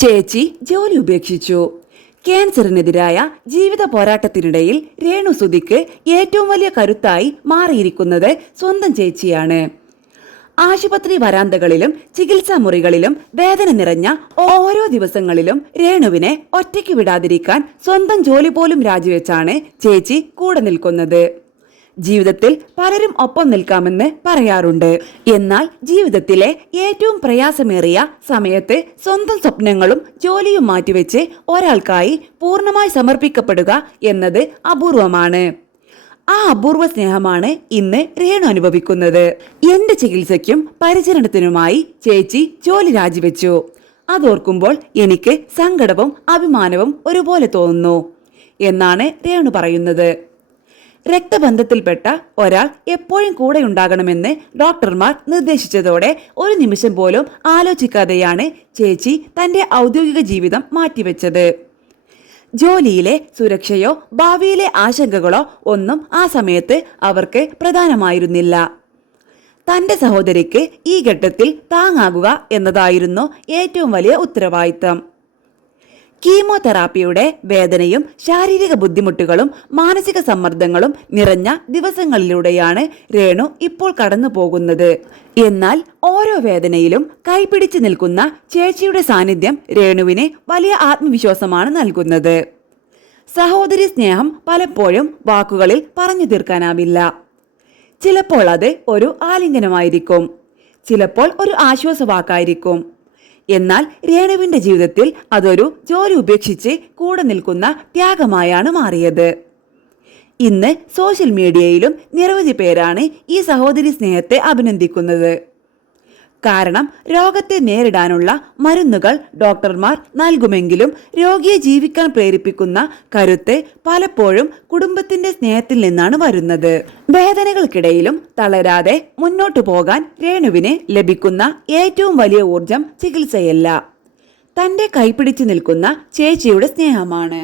ചേച്ചി ജോലി ഉപേക്ഷിച്ചു. ക്യാൻസറിനെതിരായ ജീവിത പോരാട്ടത്തിനിടയിൽ രേണുസുധിക്ക് ഏറ്റവും വലിയ കരുത്തായി മാറിയിരിക്കുന്നത് സ്വന്തം ചേച്ചിയാണ്. ആശുപത്രി വരാന്തകളിലും ചികിത്സാ മുറികളിലും വേദന നിറഞ്ഞ ഓരോ ദിവസങ്ങളിലും രേണുവിനെ ഒറ്റയ്ക്ക് വിടാതിരിക്കാൻ സ്വന്തം ജോലി പോലും രാജിവെച്ചാണ് ചേച്ചി കൂടെ നിൽക്കുന്നത്. ജീവിതത്തിൽ പലരും ഒപ്പം നിൽക്കാമെന്ന് പറയാറുണ്ട്. എന്നാൽ ജീവിതത്തിലെ ഏറ്റവും പ്രയാസമേറിയ സമയത്ത് സ്വന്തം സ്വപ്നങ്ങളും ജോലിയും മാറ്റിവെച്ച് ഒരാൾക്കായി പൂർണ്ണമായി സമർപ്പിക്കപ്പെടുക എന്നത് അപൂർവമാണ്. ആ അപൂർവ സ്നേഹമാണ് ഇന്ന് രേണു അനുഭവിക്കുന്നത്. എന്റെ ചികിത്സയ്ക്കും പരിചരണത്തിനുമായി ചേച്ചി ജോലി രാജിവെച്ചു. അതോർക്കുമ്പോൾ എനിക്ക് സങ്കടവും അഭിമാനവും ഒരുപോലെ തോന്നുന്നു എന്നാണ് രേണു പറയുന്നത്. രക്തബന്ധത്തിൽപ്പെട്ട ഒരാൾ എപ്പോഴും കൂടെ ഉണ്ടാകണമെന്ന് ഡോക്ടർമാർ നിർദ്ദേശിച്ചതോടെ ഒരു നിമിഷം പോലും ആലോചിക്കാതെയാണ് ചേച്ചി തന്റെ ഔദ്യോഗിക ജീവിതം മാറ്റിവെച്ചത്. ജോലിയിലെ സുരക്ഷയോ ഭാവിയിലെ ആശങ്കകളോ ഒന്നും ആ സമയത്ത് അവർക്ക് പ്രധാനമായിരുന്നില്ല. തന്റെ സഹോദരിക്ക് ഈ ഘട്ടത്തിൽ താങ്ങാകുക എന്നതായിരുന്നു ഏറ്റവും വലിയ ഉത്തരവാദിത്തം. കീമോതെറാപ്പിയുടെ വേദനയും ശാരീരിക ബുദ്ധിമുട്ടുകളും മാനസിക സമ്മർദ്ദങ്ങളും നിറഞ്ഞ ദിവസങ്ങളിലൂടെയാണ് രേണു ഇപ്പോൾ കടന്നു പോകുന്നത്. എന്നാൽ ഓരോ വേദനയിലും കൈപിടിച്ചു നിൽക്കുന്ന ചേച്ചിയുടെ സാന്നിധ്യം രേണുവിന് വലിയ ആത്മവിശ്വാസമാണ് നൽകുന്നത്. സഹോദരി സ്നേഹം പലപ്പോഴും വാക്കുകളിൽ പറഞ്ഞു തീർക്കാനാവില്ല. ചിലപ്പോൾ അത് ഒരു ആലിംഗനമായിരിക്കും, ചിലപ്പോൾ ഒരു ആശ്വാസവാക്കായിരിക്കും. എന്നാൽ രേണുവിന്റെ ജീവിതത്തിൽ അതൊരു ജോലി ഉപേക്ഷിച്ച് കൂടെ നിൽക്കുന്ന ത്യാഗമായാണ് മാറിയത്. ഇന്ന് സോഷ്യൽ മീഡിയയിലും നിരവധി പേരാണ് ഈ സഹോദരി സ്നേഹത്തെ അഭിനന്ദിക്കുന്നത്. കാരണം രോഗത്തെ നേരിടാനുള്ള മരുന്നുകൾ ഡോക്ടർമാർ നൽകുമെങ്കിലും രോഗിയെ ജീവിക്കാൻ പ്രേരിപ്പിക്കുന്ന കരുത്ത് പലപ്പോഴും കുടുംബത്തിന്റെ സ്നേഹത്തിൽ നിന്നാണ് വരുന്നത്. വേദനകൾക്കിടയിലും തളരാതെ മുന്നോട്ടു പോകാൻ രേണുവിന് ലഭിക്കുന്ന ഏറ്റവും വലിയ ഊർജം ചികിത്സയല്ല, തന്റെ കൈപിടിച്ചു നിൽക്കുന്ന ചേച്ചിയുടെ സ്നേഹമാണ്.